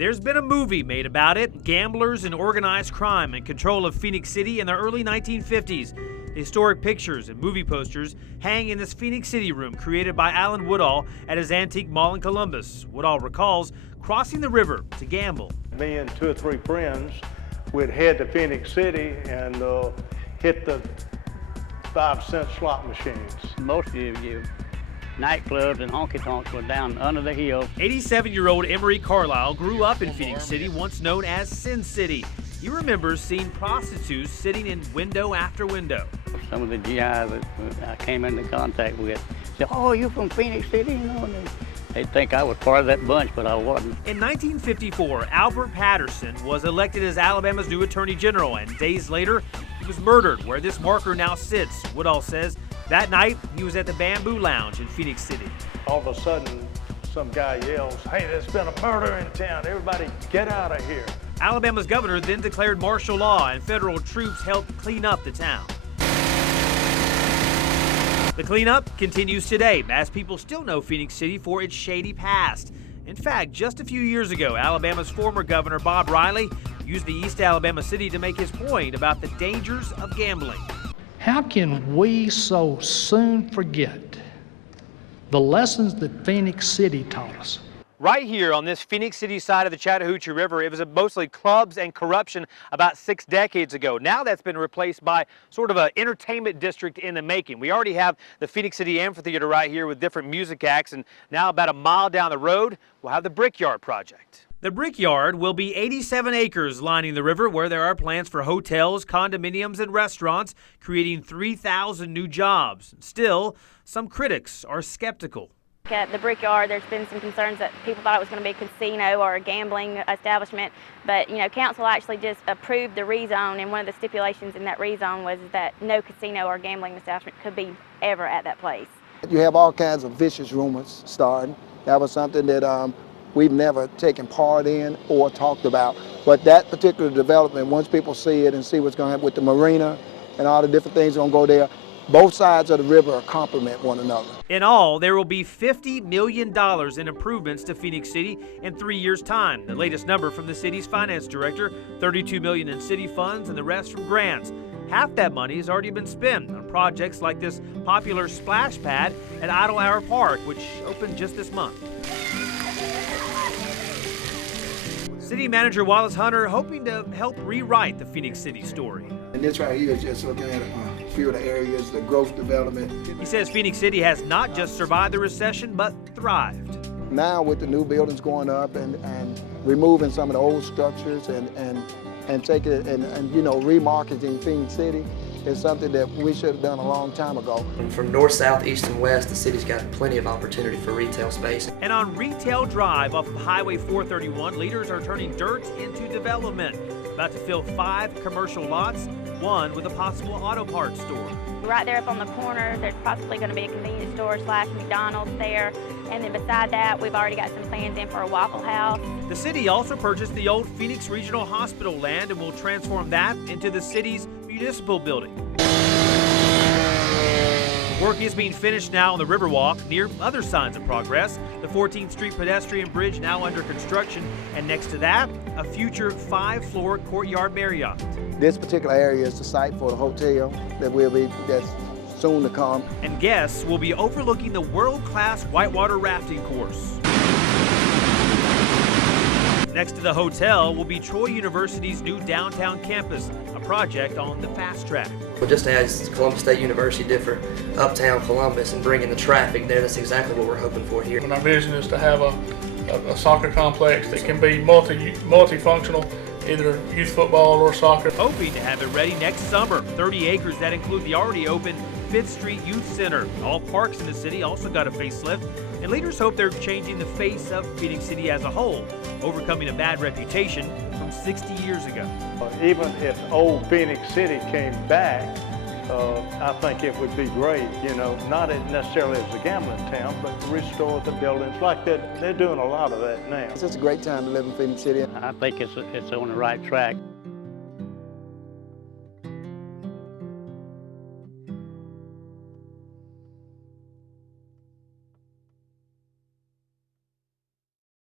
There's been a movie made about it, gamblers and organized crime in control of Phenix City in the early 1950s. Historic pictures and movie posters hang in this Phenix City room created by Alan Woodall at his antique mall in Columbus. Woodall recalls crossing the river to gamble. Me and 2 or 3 friends would head to Phenix City and hit the 5-cent slot machines. Most of you nightclubs and honky-tonks were down under the hill. 87-year-old Emery Carlisle grew up in Phenix City, once known as Sin City. He remembers seeing prostitutes sitting in window after window. Some of the GIs that I came into contact with said, "Oh, you're from Phenix City?" You know, and they'd think I was part of that bunch, but I wasn't. In 1954, Albert Patterson was elected as Alabama's new Attorney General, and days later, he was murdered where this marker now sits. Woodall says that night he was at the Bamboo Lounge in Phenix City. All of a sudden, some guy yells, "Hey, there's been a murder in town. Everybody get out of here." Alabama's governor then declared martial law, and federal troops helped clean up the town. The cleanup continues today, as people still know Phenix City for its shady past. In fact, just a few years ago, Alabama's former governor, Bob Riley, used the East Alabama city to make his point about the dangers of gambling. How can we so soon forget the lessons that Phenix City taught us? Right here on this Phenix City side of the Chattahoochee River, it was mostly clubs and corruption about 6 decades ago. Now that's been replaced by sort of an entertainment district in the making. We already have the Phenix City Amphitheater right here with different music acts, and now about a mile down the road, we'll have the Brickyard Project. The Brickyard will be 87 acres lining the river, where there are plans for hotels, condominiums, and restaurants, creating 3,000 new jobs. Still, some critics are skeptical. At the Brickyard, there's been some concerns that people thought it was going to be a casino or a gambling establishment, but council actually just approved the rezone, and one of the stipulations in that rezone was that no casino or gambling establishment could be ever at that place. You have all kinds of vicious rumors starting. That was something that we've never taken part in or talked about. But that particular development, once people see it and see what's going to happen with the marina and all the different things going to go there, both sides of the river complement one another. In all, there will be $50 million in improvements to Phenix City in 3 years' time. The latest number from the city's finance director, $32 million in city funds and the rest from grants. Half that money has already been spent on projects like this popular splash pad at Idle Hour Park, which opened just this month. City Manager Wallace Hunter hoping to help rewrite the Phenix City story. And this right here is just looking at a few of the areas, the growth development. He says Phenix City has not just survived the recession, but thrived. Now with the new buildings going up and removing some of the old structures and taking it and remarketing Phenix City is something that we should have done a long time ago. From north, south, east, and west, the city's got plenty of opportunity for retail space. And on Retail Drive off of Highway 431, leaders are turning dirt into development. About to fill 5 commercial lots, one with a possible auto parts store. Right there up on the corner, there's possibly going to be a convenience store / McDonald's there. And then beside that, we've already got some plans in for a Waffle House. The city also purchased the old Phoenix Regional Hospital land and will transform that into the city's municipal building. Work is being finished now on the Riverwalk, near other signs of progress. The 14th Street pedestrian bridge now under construction, and next to that, a future 5-floor Courtyard Marriott. This particular area is the site for the hotel that's soon to come. And guests will be overlooking the world-class whitewater rafting course. Next to the hotel will be Troy University's new downtown campus, a project on the fast track. Well, just as Columbus State University did for uptown Columbus and bringing the traffic there, that's exactly what we're hoping for here. And our vision is to have a soccer complex that can be multifunctional, either youth football or soccer. Hoping to have it ready next summer. 30 acres that include the already open 5th Street Youth Center. All parks in the city also got a facelift, and leaders hope they're changing the face of Phenix City as a whole, overcoming a bad reputation from 60 years ago. Even if old Phenix City came back, I think it would be great, not necessarily as a gambling town, but restore the buildings like that. They're doing a lot of that now. It's just a great time to live in Phenix City. I think it's on the right track.